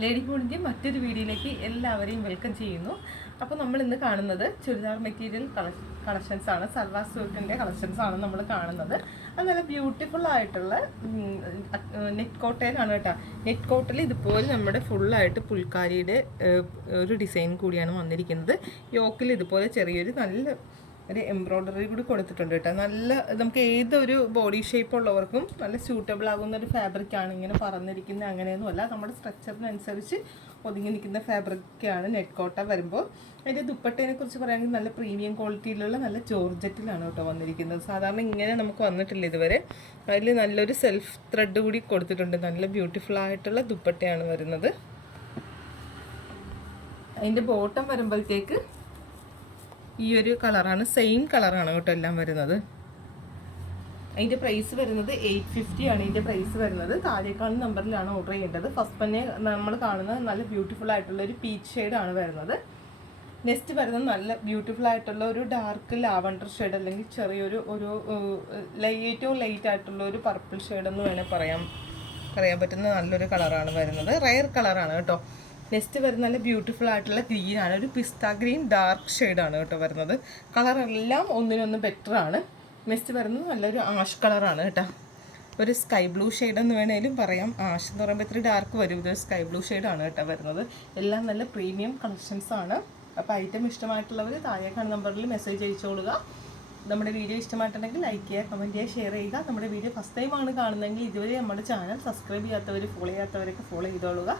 Lady ബോണിന്റെ മറ്റൊരു വീഡിയോയിലേക്ക് എല്ലാവരെയും വെൽക്കം ചെയ്യുന്നു. അപ്പോൾ നമ്മൾ ഇന്ന് കാണുന്നത് ചുരിദാർ മെറ്റീരിയൽ കളക്ഷൻസ് ആണ്. സൽവാർ സൂട്ടിന്റെ കളക്ഷൻസ് ആണ് നമ്മൾ കാണുന്നത്. അത് നല്ല ബ്യൂട്ടിഫുൾ ആയിട്ടുള്ള നെറ്റ് കോട്ടയിലാണ് കേട്ടോ. നെറ്റ് കോട്ടയിൽ ഇതുപോലെ നമ്മുടെ ഫുള്ളായിട്ട് പുൽക്കാരിയുടെ ഒരു ഡിസൈൻ കൂടിയാണ് വന്നിരിക്കുന്നത്. യോക്കിൽ ഇതുപോലെ ചെറിയൊരു നല്ല ഒരു എംബ്രോയ്ഡറി കൂടി കൊടുത്തിട്ടുണ്ട് കേട്ടോ. നല്ല നമുക്ക് ഏതൊരു ബോഡി ഷേപ്പ് ഉള്ളവർക്കും നല്ല സ്യൂട്ടബിൾ ആകുന്ന ഒരു ഫാബ്രിക് ആണ് ഇങ്ങനെ പറന്നിരിക്കുന്നത്. അങ്ങനെയൊന്നുമല്ല നമ്മുടെ സ്ട്രക്ചറിനനുസരിച്ച് ഒതുങ്ങി നിൽക്കുന്ന ഫാബ്രിക്കാണ് നെറ്റ് കോട്ട വരുമ്പോൾ. അതിന്റെ ദുപ്പട്ടേനെ കുറിച്ച് പറയുകയാണെങ്കിൽ നല്ല പ്രീമിയം ക്വാളിറ്റിയിലുള്ള നല്ല ജോർജറ്റിലാണ് കേട്ടോ വന്നിരിക്കുന്നത്. സാധാരണ ഇങ്ങനെ നമുക്ക് വന്നിട്ടില്ല ഇതുവരെ. അതിൽ നല്ലൊരു സെൽഫ് ത്രെഡ് കൂടി കൊടുത്തിട്ടുണ്ട്. നല്ല ബ്യൂട്ടിഫുൾ ആയിട്ടുള്ള ദുപ്പട്ടയാണ് വരുന്നത്. അതിന്റെ ബോട്ടം വരുമ്പോഴത്തേക്ക് ഈ ഒരു കളറാണ് സെയിം കളറാണ് കേട്ടോ എല്ലാം വരുന്നത്. അതിന്റെ പ്രൈസ് വരുന്നത് എയ്റ്റ് ഫിഫ്റ്റി ആണ് ഇതിന്റെ പ്രൈസ് വരുന്നത്. താഴേക്കാളും നമ്പറിലാണ് ഓർഡർ ചെയ്യേണ്ടത്. ഫസ്റ്റ് തന്നെ നമ്മൾ കാണുന്നത് നല്ല ബ്യൂട്ടിഫുൾ ആയിട്ടുള്ള ഒരു പീച്ച് ആണ് വരുന്നത്. നെക്സ്റ്റ് വരുന്നത് നല്ല ബ്യൂട്ടിഫുൾ ആയിട്ടുള്ള ഒരു ഡാർക്ക് ലാവണ്ടർ ഷെയ്ഡ് അല്ലെങ്കിൽ ചെറിയൊരു ഒരു ഏറ്റവും ലൈറ്റ് ആയിട്ടുള്ള ഒരു പർപ്പിൾ ഷെയ്ഡ് എന്ന് വേണേൽ പറയാം. പറയാൻ പറ്റുന്ന നല്ലൊരു കളറാണ് വരുന്നത്. റയർ കളറാണ് കേട്ടോ. നെക്സ്റ്റ് വരുന്ന നല്ല ബ്യൂട്ടിഫുൾ ആയിട്ടുള്ള ഗ്രീനാണ് ഒരു പിസ്ത ഗ്രീൻ ഡാർക്ക് ഷെയ്ഡാണ് കേട്ടോ വരുന്നത്. കളറെല്ലാം ഒന്നിനൊന്ന് ബെറ്റർ ആണ്. നെക്സ്റ്റ് വരുന്നത് നല്ലൊരു ആഷ് കളറാണ് കേട്ടോ. ഒരു സ്കൈ ബ്ലൂ ഷെയ്ഡ് എന്ന് വേണേലും പറയാം. ആഷ് എന്ന് പറയുമ്പോൾ ഇത്തിരി ഡാർക്ക് വരും. ഇതൊരു സ്കൈ ബ്ലൂ ഷെയ്ഡാണ് കേട്ടോ വരുന്നത്. എല്ലാം നല്ല പ്രീമിയം കളക്ഷൻസ് ആണ്. അപ്പോൾ ഐറ്റം ഇഷ്ടമായിട്ടുള്ളവർ താഴേക്കാണ് നമ്പറിൽ മെസ്സേജ് അയച്ചോളുക. നമ്മുടെ വീഡിയോ ഇഷ്ടമായിട്ടുണ്ടെങ്കിൽ ലൈക്ക് ചെയ്യുക കമന്റ് ചെയ്യുക ഷെയർ ചെയ്യുക. നമ്മുടെ വീഡിയോ ഫസ്റ്റ് ടൈമാണ് കാണുന്നതെങ്കിൽ ഇതുവരെ നമ്മുടെ ചാനൽ സബ്സ്ക്രൈബ് ചെയ്യാത്തവർ ഫോളോ ചെയ്യാത്തവരൊക്കെ ഫോളോ ചെയ്തോളുക.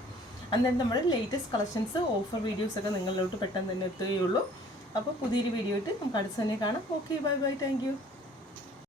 അന്നേരം നമ്മുടെ ലേറ്റസ്റ്റ് കളക്ഷൻസ് ഓഫർ വീഡിയോസൊക്കെ നിങ്ങളിലോട്ട് പെട്ടെന്ന് തന്നെ എത്തുകയുള്ളൂ. അപ്പോൾ പുതിയൊരു വീഡിയോ ഇട്ട് നമുക്ക് അടുത്ത് തന്നെ കാണാം. Okay bye bye thank